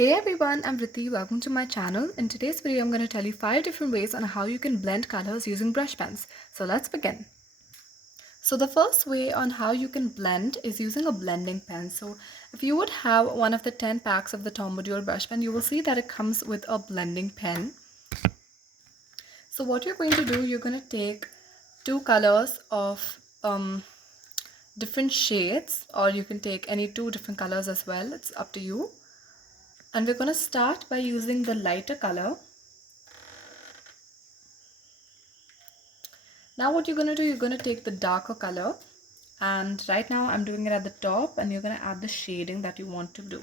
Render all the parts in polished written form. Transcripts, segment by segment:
Hey everyone, I'm Rithi. Welcome to my channel. In today's video, I'm going to tell you 5 different ways on how you can blend colors using brush pens. So let's begin. So the first way on how you can blend is using a blending pen. So if you would have one of the 10 packs of the Tom Module brush pen, you will see that it comes with a blending pen. So what you're going to do, you're going to take two colors of different shades, or you can take any two different colors as well. It's up to you. And we're going to start by using the lighter color. Now what you're going to do, you're going to take the darker color, and right now I'm doing it at the top, and you're going to add the shading that you want to do.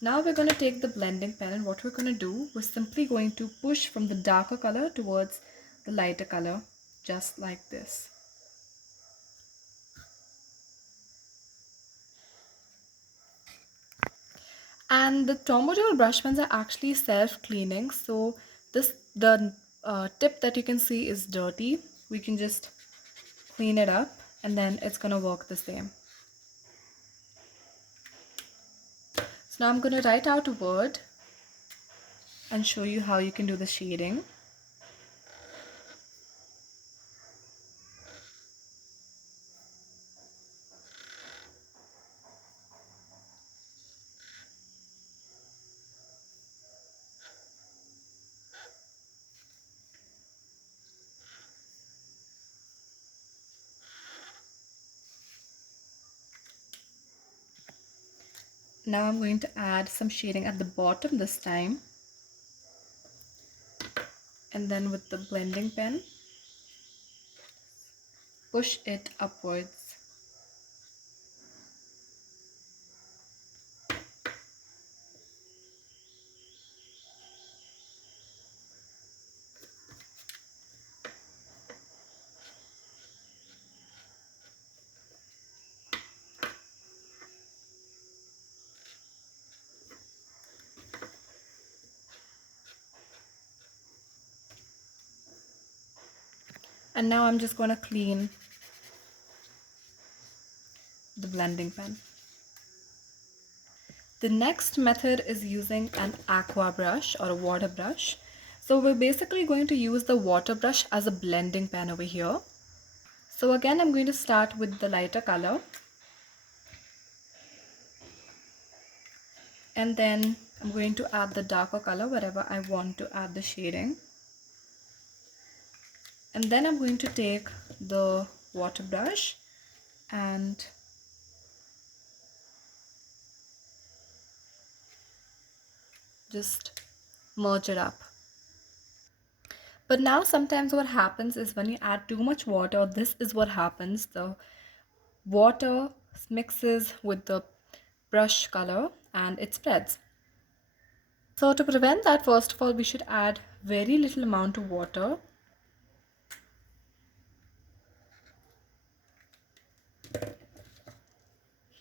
Now we're going to take the blending pen, and what we're going to do, we're simply going to push from the darker color towards the lighter color, just like this. And the Tom Module brush pens are actually self-cleaning, so the tip that you can see is dirty. We can just clean it up, and then it's going to work the same. So now I'm going to write out a word and show you how you can do the shading. Now I'm going to add some shading at the bottom this time, and then with the blending pen, push it upwards. And now I'm just going to clean the blending pen. The next method is using an aqua brush or a water brush. So we're basically going to use the water brush as a blending pen over here. So again, I'm going to start with the lighter color, and then I'm going to add the darker color wherever I want to add the shading. And then I'm going to take the water brush and just merge it up. But now sometimes what happens is when you add too much water, this is what happens. The water mixes with the brush color and it spreads. So to prevent that, first of all, we should add very little amount of water.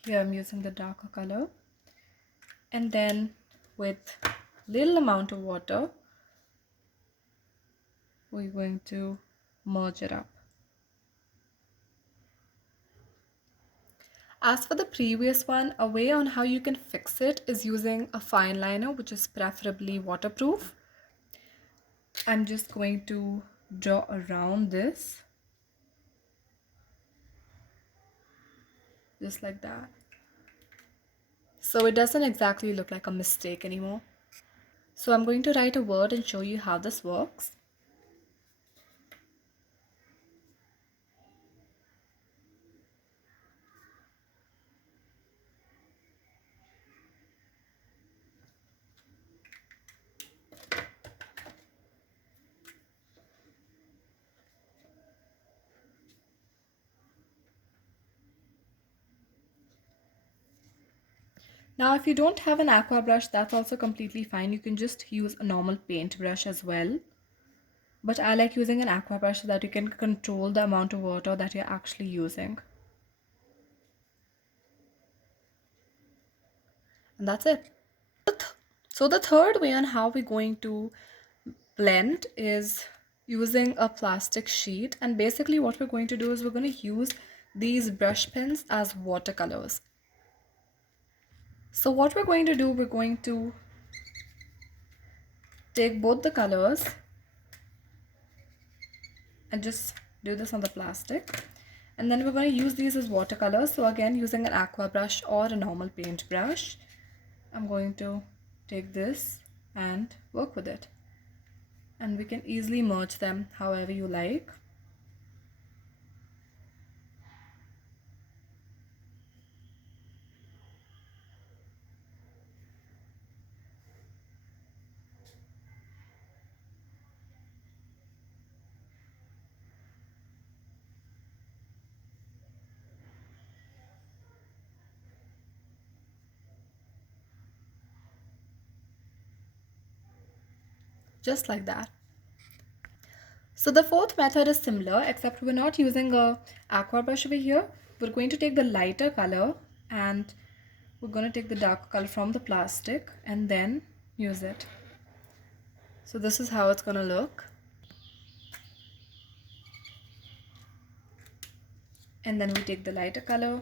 Here I'm using the darker color. And then with little amount of water, we're going to merge it up. As for the previous one, a way on how you can fix it is using a fine liner, which is preferably waterproof. I'm just going to draw around this, just like that. So it doesn't exactly look like a mistake anymore. So I'm going to write a word and show you how this works. Now, if you don't have an aqua brush, that's also completely fine. You can just use a normal paint brush as well. But I like using an aqua brush so that you can control the amount of water that you're actually using. And that's it. So the third way on how we're going to blend is using a plastic sheet. And basically what we're going to do is we're going to use these brush pens as watercolors. So what we're going to do, we're going to take both the colors and just do this on the plastic. And then we're going to use these as watercolors. So again, using an aqua brush or a normal paint brush, I'm going to take this and work with it. And we can easily merge them however you like. Just like that. So the fourth method is similar, except we're not using a aqua brush over here. We're going to take the lighter color and we're going to take the darker color from the plastic and then use it. So this is how it's going to look. And then we take the lighter color.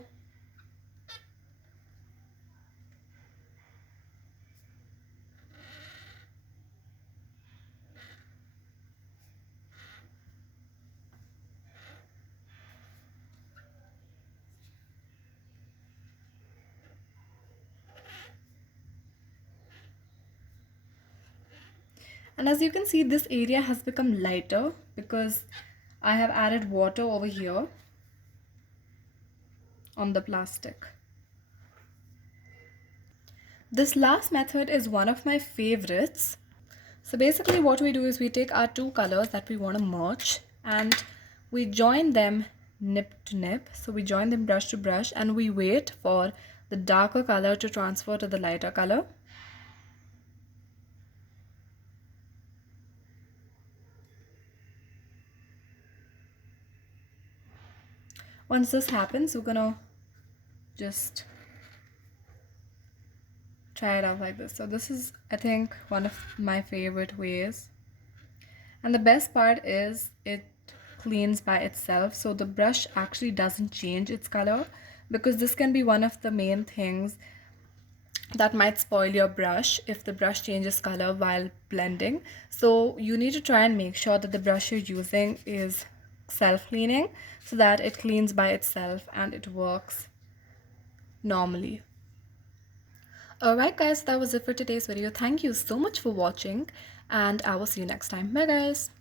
And as you can see, this area has become lighter because I have added water over here on the plastic. This last method is one of my favorites. So basically what we do is we take our two colors that we want to merge and we join them nip to nip. So we join them brush to brush and we wait for the darker color to transfer to the lighter color. Once this happens, we're gonna just try it out like this. So this is, I think, one of my favorite ways. And the best part is it cleans by itself. So the brush actually doesn't change its color, because this can be one of the main things that might spoil your brush if the brush changes color while blending. So you need to try and make sure that the brush you're using is self-cleaning so that it cleans by itself and it works normally. Alright guys, that was it for today's video. Thank you so much for watching and I will see you next time. Bye guys.